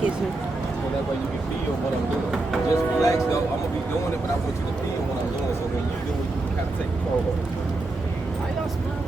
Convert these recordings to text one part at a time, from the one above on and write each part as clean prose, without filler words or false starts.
Excuse me. So that way you can feel what I'm doing. Just relax though. I'm gonna be doing it, but I want you to feel what I'm doing. So when you do it, you can kind of take control of it. Why y'all smiling?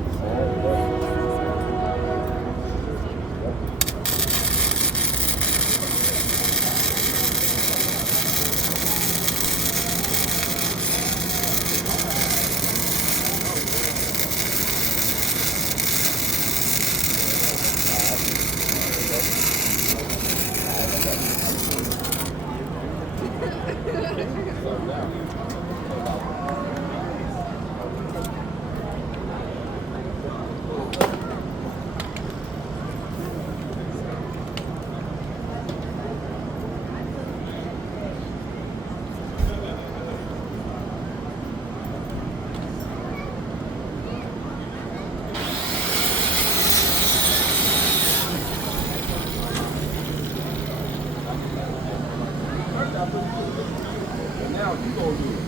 And now you gonna do it.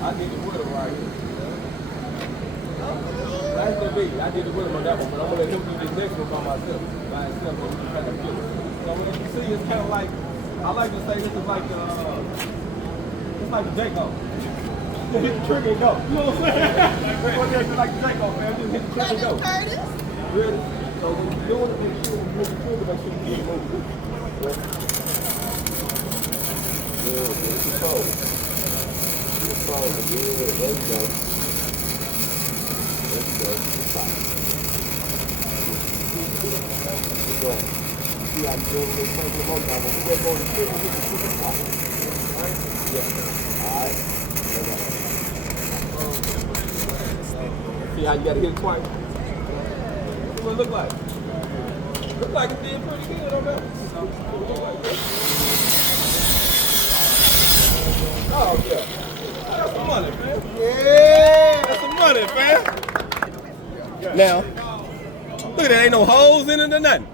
I did the with him right here. That's the big. I did the with him on that one, but I'm gonna let him do this next one by myself. By himself, so we can kind of feel it. So when you see, it's kind of like, I like to say this is like the, it's like the J-Go. Hit the trigger and go. You know what I'm saying? It's like the J-Go, man. Just hit the trigger and go. Really? So when you're doing it, make sure you hit the trigger, make sure you keep moving. Good, good control. Good control. Good, there you go. There you go. Stop. Keep going. See how I'm doing this thing for the most time. When we go to the trigger, hit the trigger twice. Alright? Yeah. Alright. See how you gotta hit it twice? What does it look like? Look like it did pretty good on that. Oh, yeah. That's some money, man. Yeah. That's some money, man. Now, look at that. Ain't no holes in it or nothing.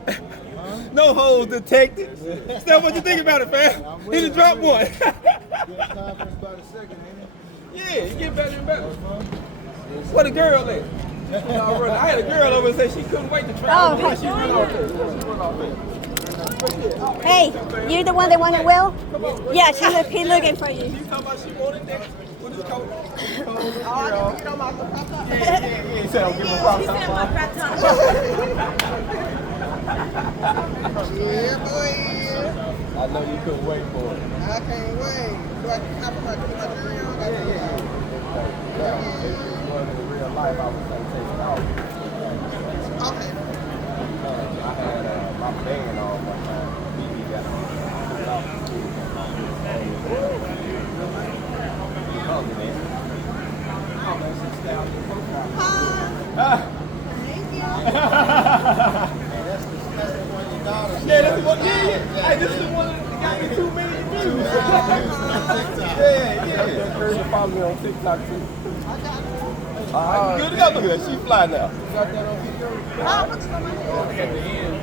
No holes detected. Steph, what you think about it, fam? He just dropped one. Yeah, you get better and better. What a girl at? I had a girl over and said she couldn't wait to try. Oh, she went off there. Hey, you're the one that wanted Will? Yeah, he's looking for you. She's talking about she wanted that. What is it called? Oh, you know my crop top? Yeah. He said, I'll give him a crop top. He said my crop top. Yeah, boy. I know you couldn't wait for it. I can't wait. Do I have my jury on? Yeah. If it was in real life, I was going to take it off. Okay. I had my band on one time. BB got on. Took it off. Oh, man, she's down to the profile. Thank you. Yeah, that's the one. Yeah. Hey, this is the one that got me 2 million views. Yeah. She follow me on TikTok too. Good to go. Look at that. She fly now. You got that on video? I'll put it on my head. At the end.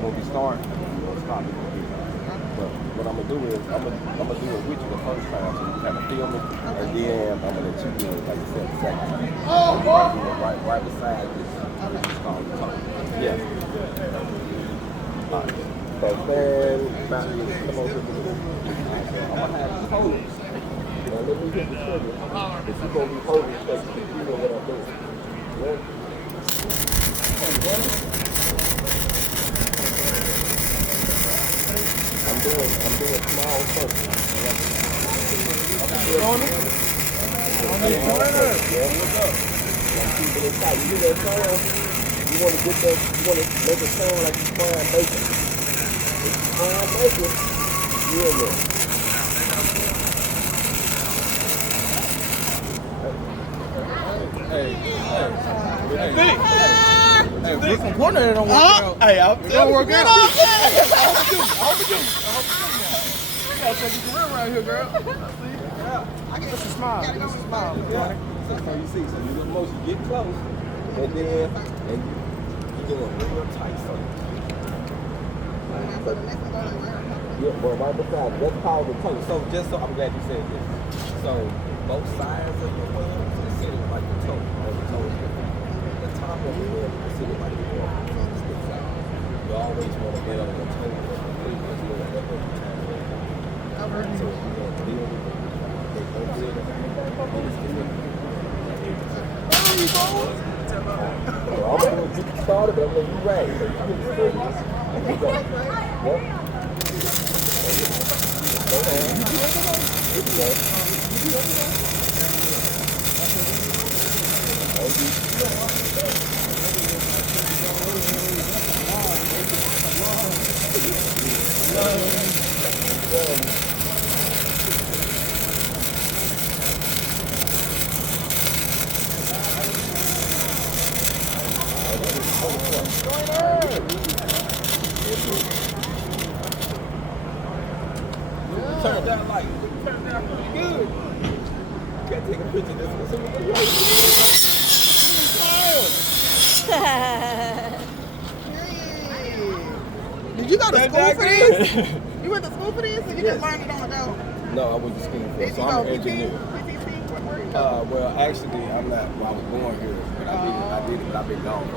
When we start, we'll stop it. But what I'm gonna do is I'm gonna do it with you the first time, so you kind of feel me, and then I'm gonna let you do it like you said the second time. I'm gonna do it right beside this start to talk. Yeah. Alright. So then, come on, I'm gonna have you hold it. Now let me hit the trigger. If you're gonna be holding it, you know what I'm doing. Yeah. I'm doing small first. On it? Yeah, what's up? I'm keeping it tight. You hear that sound? You want to make it sound like you're frying bacon. If you're frying bacon, you're in there. Hey, put some corner in it, don't work out. Hey, I'll work out. I hope you do. You gotta take your career around here, girl. I get just a smile. Just a smile. Yeah. So you see, so you get close, and then doing real tight circles. So the next one going right on top of it. Yeah, well, right beside it. That's called the toe. So just so I'm glad you said this. So both sides of your wheel is considered like the toe. Or the toe is different. The top of the wheel is considered like the wheel. Sticks out. You always want to get on the toe because you know that every time. Over. So you know, deal with it. They both say that. There you go. So I'm going to get you started, but I'm going to be right. So you get the straight. And we go. Yep. Go down. Good to go. Turn it down like, turn it down pretty good. Can't take a picture of this one. So we can wait. Did you go to school for this? You went to school for this, or you just learned it on the go? No, I went to school for it, Did so you I'm go an engineer. PTC? Where you go? Well, actually, I'm not. Well, I was born here, but I did it. But I've been gone for